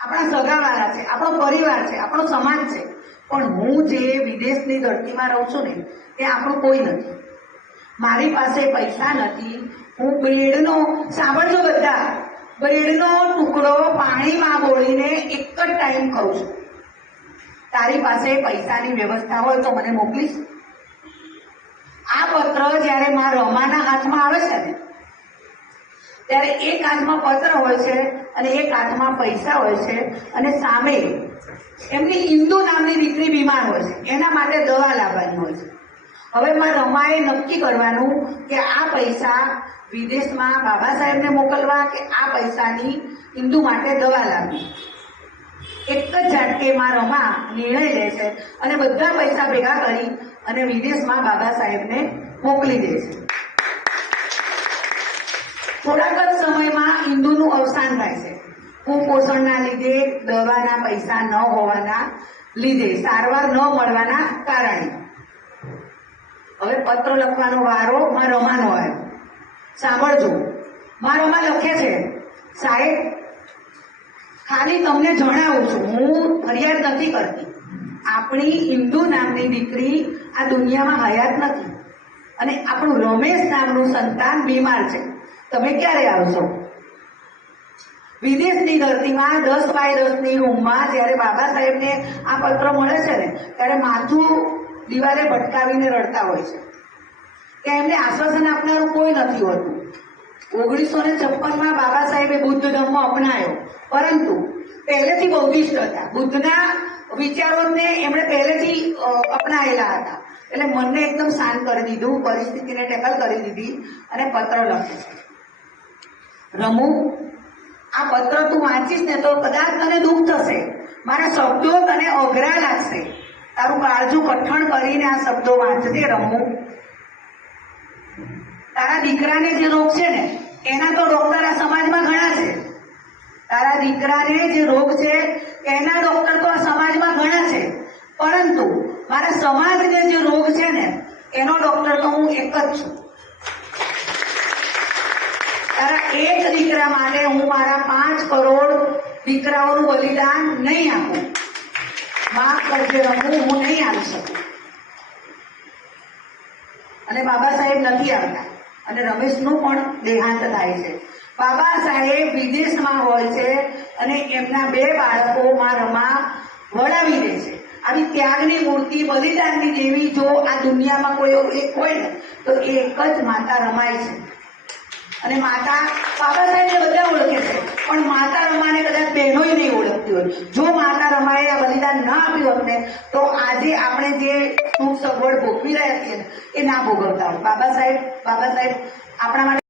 આપણા સગાવાળા છે, આપણો પરિવાર છે, આપણો સમાજ છે. પણ હું જે વિદેશની ધરતીમાં રહું છું ને, તે આપણું કોઈ નથી. મારી પાસે પૈસા નથી. હું બ્રેડનો સાંભળજો બધા બ્રેડનો ટુકડો પાણીમાં બોળીને એક જ ટાઈમ ખાઉં છું. તારી પાસે પૈસાની વ્યવસ્થા હોય તો મને મોકલીશ. આ પત્ર જ્યારે મારા રમાના ત્યારે એક હાથમાં પત્ર હોય છે અને એક હાથમાં પૈસા હોય છે અને સામે એમની ઇન્દુ નામની દીકરી બીમાર હોય છે. એના માટે દવા લાવવાની હોય છે. હવે માં રમાએ નક્કી કરવાનું કે આ પૈસા વિદેશમાં બાબા સાહેબને મોકલવા કે આ પૈસાની ઇન્દુ માટે દવા લાવવી. એક જ ઝાટકે માં રમા, નિર્ણય લે છે અને બધા પૈસા ભેગા કરી અને વિદેશમાં બાબા સાહેબને મોકલી દે છે થોડાક જ સમયમાં ઇન્દુનું અવસાન થાય છે કુપોષણના લીધે દવાના પૈસા ન હોવાના લીધે સારવાર ન મળવાના કારણે. હવે પત્ર લખવાનો વારો માં આવ્યો. સાંભળજો. માં રમા લખે છે, સાહેબ, ખાલી તમને જણાવું છું, હું ફરિયાદ નથી કરતી. આપણી હિન્દુ નામની દીકરી આ દુનિયામાં હયાત નથી. અને આપણું રમેશ નામનું સંતાન બીમાર છે. તમે ક્યારે આવશો? વિદેશની ધરતીમાં દસ બાય દસની રૂમમાં જ્યારે બાબા સાહેબને આ પત્ર મળે છે ને, ત્યારે માથું દિવાલે ભટકાવીને રડતા હોય છે. કે એમને આશ્વાસન આપનારું કોઈ નથી હોતું. ઓગણીસો ને છપ્પનમાં બાબા સાહેબે બુદ્ધ ધર્મ અપનાયો. પરંતુ પહેલેથી બૌદ્ધિસ્ટ હતા. બુદ્ધના વિચારોને એમણે પહેલેથી અપનાયેલા હતા. એટલે મનને એકદમ શાંત કરી દીધું, પરિસ્થિતિને ટેકલ કરી દીધી અને પત્ર લખ્યો. રમુ આ પત્ર તું વાંચીશ ને તો કદાચ તને દુઃખ થશે. મારા શબ્દો તને અઘરા લાગશે. તારું કાળજું કઠણ કરીને આ શબ્દો વાંચજે રમુ. તારા દીકરાને જે રોગ છે ને, એના તો ડોક્ટર આ સમાજમાં ઘણા છે. તારા દીકરાને જે રોગ છે, એના ડોક્ટર તો આ સમાજમાં ઘણા છે. પરંતુ મારા સમાજને જે રોગ છે ને, એનો ડોક્ટર તો હું એક જ છું. તારા એક દીકરા માટે હું મારા દીકરાઓનું બલિદાન નહીં આપું. માફ કરજે રમવું હું નહીં આવી શકું. અને બાબા સાહેબ નથી આવતા. અને રમેશનું પણ દેહાંત થાય છે. બાબા સાહેબ વિદેશમાં હોય છે અને એમના બે બાળકો રમા વળાવી દે છે. આવી ત્યાગની મૂર્તિ, બલિદાનની દેવી જો આ દુનિયામાં કોઈ એક હોય ને તો એ એક જ માતા રમાય છે. અને માતા બાબા સાહેબને બધા ઓળખે છે. પણ માતા રમાને કદાચ બહેનોય નહીં ઓળખતી હોય. જો માતા રમાએ, આ બલિદાન ના આપ્યું હોત ને તો આજે આપણે જે સગવડ ભોગવી રહ્યા છીએ, એ ના ભોગવતા હોય. બાબા સાહેબ બાબા સાહેબ, આપણા માટે